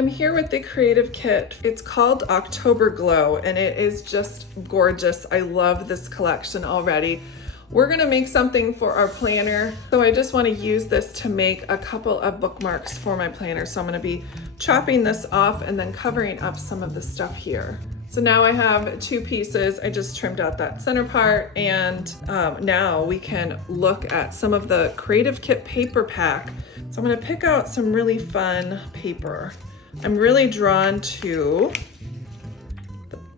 I'm here with the creative kit. It's called October Glow and it is just gorgeous. I love this collection already. We're gonna make something for our planner. So I just wanna use this to make a couple of bookmarks for my planner. So I'm gonna be chopping this off and then covering up some of the stuff here. So now I have two pieces. I just trimmed out that center part and now we can look at some of the creative kit paper pack. So I'm gonna pick out some really fun paper. I'm really drawn to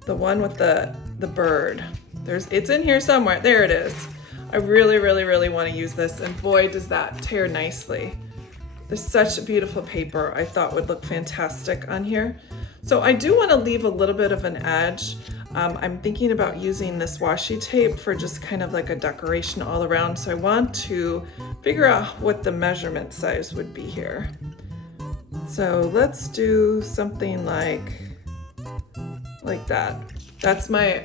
the one with the bird. It's in here somewhere. There it is. I really want to use this, and boy, does that tear nicely. There's such beautiful paper I thought would look fantastic on here. So I do want to leave a little bit of an edge. I'm thinking about using this washi tape for just kind of like a decoration all around. So I want to figure out what the measurement size would be here. So let's do something like that. That's my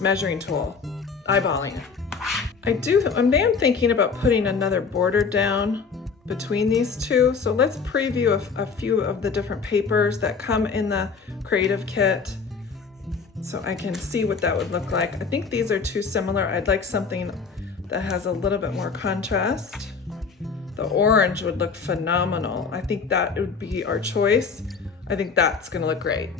measuring tool, eyeballing. I'm thinking about putting another border down between these two. So let's preview a few of the different papers that come in the creative kit so I can see what that would look like. I think these are too similar. I'd like something that has a little bit more contrast. The orange would look phenomenal. I think that would be our choice. I think that's gonna look great.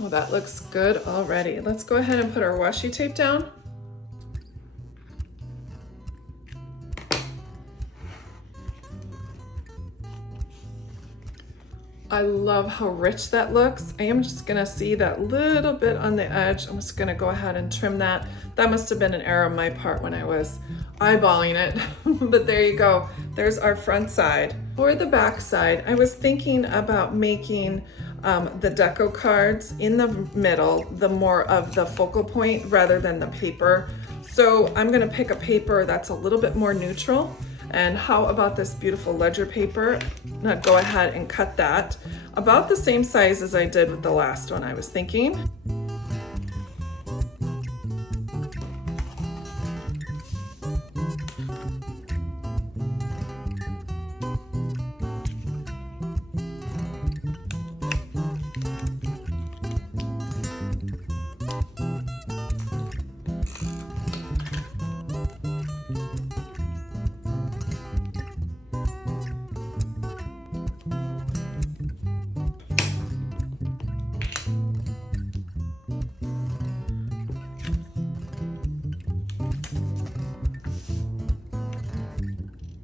Oh, that looks good already. Let's go ahead and put our washi tape down. I love how rich that looks. I am just gonna see that little bit on the edge. I'm just gonna go ahead and trim that. That must have been an error on my part when I was eyeballing it, but there you go. There's our front side. For the back side, I was thinking about making the deco cards in the middle, the more of the focal point rather than the paper. So I'm gonna pick a paper that's a little bit more neutral. And how about this beautiful ledger paper? I'm gonna go ahead and cut that about the same size as I did with the last one I was thinking.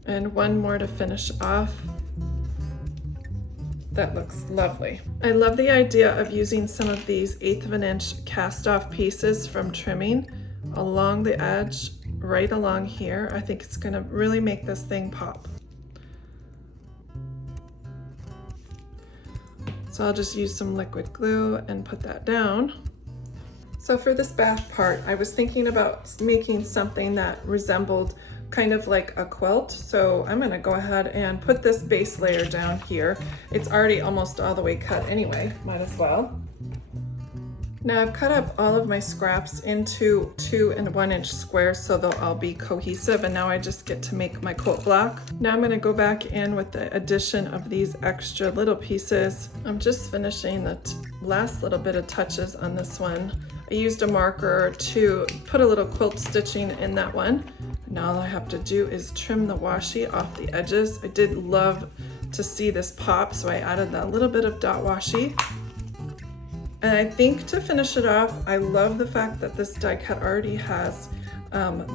And one more to finish off. That looks lovely. I love the idea of using some of these 1/8 of an inch cast off pieces from trimming along the edge, right along here. I think it's gonna really make this thing pop. So I'll just use some liquid glue and put that down. So for this back part, I was thinking about making something that resembled kind of like a quilt. So I'm gonna go ahead and put this base layer down here. It's already almost all the way cut anyway, might as well. Now I've cut up all of my scraps into 2 and 1 inch squares so they'll all be cohesive, and now I just get to make my quilt block. Now I'm gonna go back in with the addition of these extra little pieces. I'm just finishing the last little bit of touches on this one. I used a marker to put a little quilt stitching in that one. Now all I have to do is trim the washi off the edges. I did love to see this pop, so I added that little bit of dot washi. And I think to finish it off, I love the fact that this die cut already has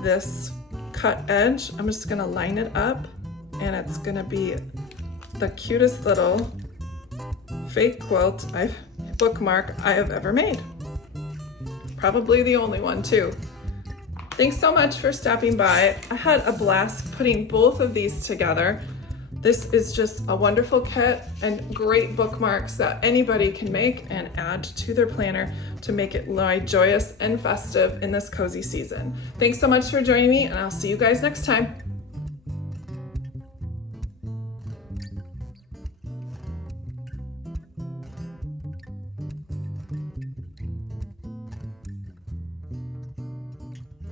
this cut edge. I'm just gonna line it up, and it's gonna be the cutest little fake quilt bookmark I have ever made. Probably the only one too. Thanks so much for stopping by. I had a blast putting both of these together. This is just a wonderful kit and great bookmarks that anybody can make and add to their planner to make it lie joyous and festive in this cozy season. Thanks so much for joining me, and I'll see you guys next time.